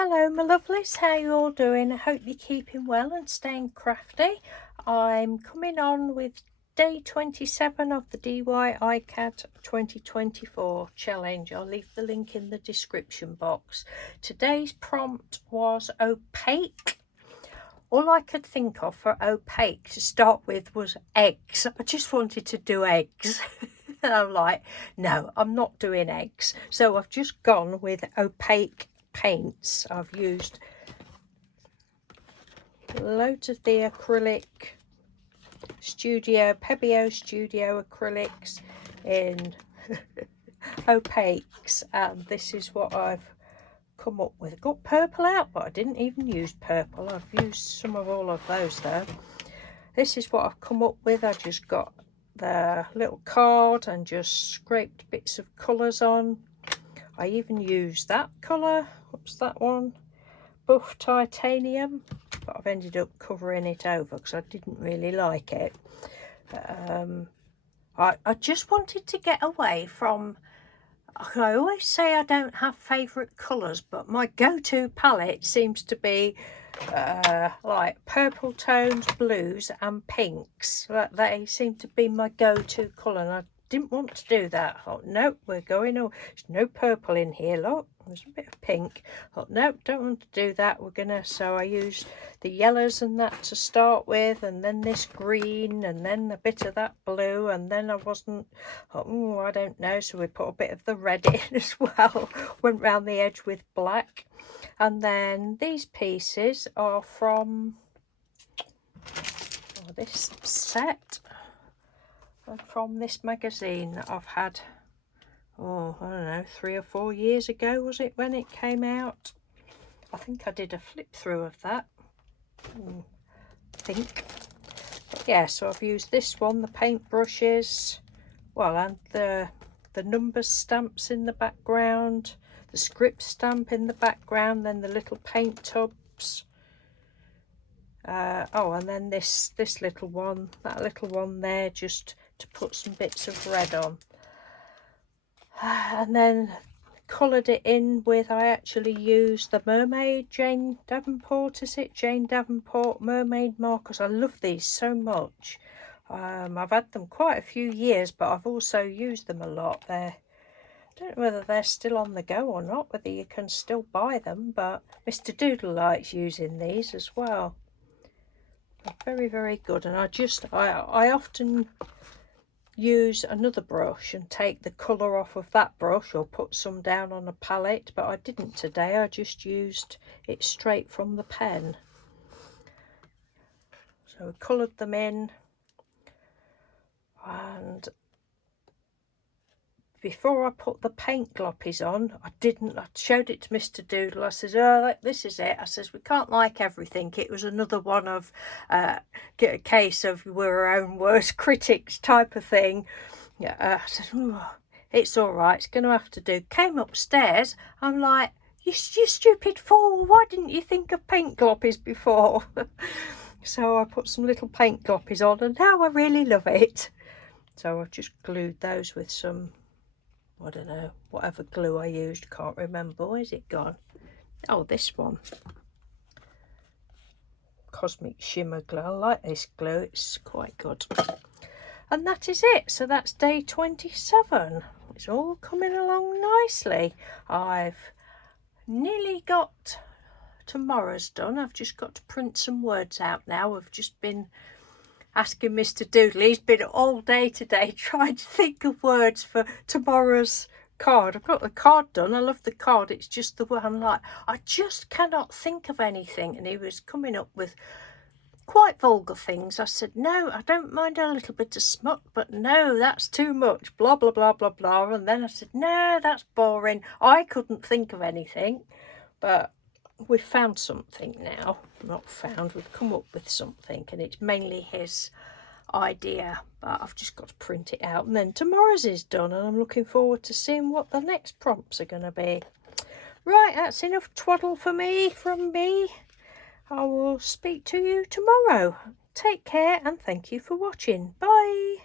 Hello my lovelies, how you all doing? I hope you're keeping well and staying crafty. I'm coming on with day 27 of the DIY-CAD 2024 challenge. I'll leave the link in the description box. Today's prompt was opaque. All I could think of for opaque to start with was eggs. I just wanted to do eggs. And I'm like, no, I'm not doing eggs. So I've just gone with opaque paints. I've used loads of the acrylic Pebeo Studio acrylics in opaques, and this is what I've come up with. Got purple out, but I didn't even use purple. I've used some of all of those though. This is what I've come up with. I just got the little card and just scraped bits of colours on. I even used that colour. What's that one? Buff Titanium. But I've ended up covering it over because I didn't really like it. I just wanted to get away from... I always say I don't have favourite colours, but my go-to palette seems to be like purple tones, blues and pinks. They seem to be my go-to colour, and I didn't want to do that. I thought, nope, we're going on. There's no purple in here, look. There's a bit of pink. I thought, nope, don't want to do that. We're gonna, so I used the yellows and that to start with, and then this green, and then a bit of that blue, and then I wasn't, oh, I don't know, so we put a bit of the red in as well. Went round the edge with black. And then these pieces are from this set. From this magazine that I've had, oh, I don't know, 3 or 4 years ago was it when it came out? I think I did a flip through of that. I think. But yeah, so I've used this one, the paint brushes, well, and the numbers stamps in the background, the script stamp in the background, then the little paint tubs. Oh, and then this little one, that little one there, just to put some bits of red on. And then coloured it in with, I actually used the mermaid, Jane Davenport, is it? Jane Davenport mermaid markers. I love these so much. I've had them quite a few years, but I've also used them a lot. I don't know whether they're still on the go or not, whether you can still buy them, but Mr. Doodle likes using these as well. Very, very good. And I often use another brush and take the colour off of that brush, or put some down on a palette, but I didn't today. I just used it straight from the pen. So I coloured them in, and before I put the paint gloppies on, I showed it to Mr. Doodle. I says, oh, this is it. I says, we can't like everything. It was another one of get a case of we're our own worst critics type of thing. I said, oh, it's all right, it's going to have to do. Came upstairs, I'm like, you stupid fool, why didn't you think of paint gloppies before? So I put some little paint gloppies on, and now I really love it. So I've just glued those with some, I don't know, whatever glue I used, can't remember. Where's it gone? Oh, this one. Cosmic Shimmer glue. I like this glue, it's quite good. And that is it. So that's day 27. It's all coming along nicely. I've nearly got tomorrow's done. I've just got to print some words out now. I've just been asking Mr. Doodle. He's been all day today trying to think of words for tomorrow's card. I've got the card done. I love the card. It's just the word. I'm like, I just cannot think of anything. And he was coming up with quite vulgar things. I said, no, I don't mind a little bit of smut, but no, that's too much, blah blah blah blah blah. And then I said, no, that's boring. I couldn't think of anything, but we've found something now. Not found, we've come up with something, and it's mainly his idea, but I've just got to print it out, and then tomorrow's is done, and I'm looking forward to seeing what the next prompts are going to be. Right, that's enough twaddle from me. I will speak to you tomorrow. Take care, and thank you for watching. Bye.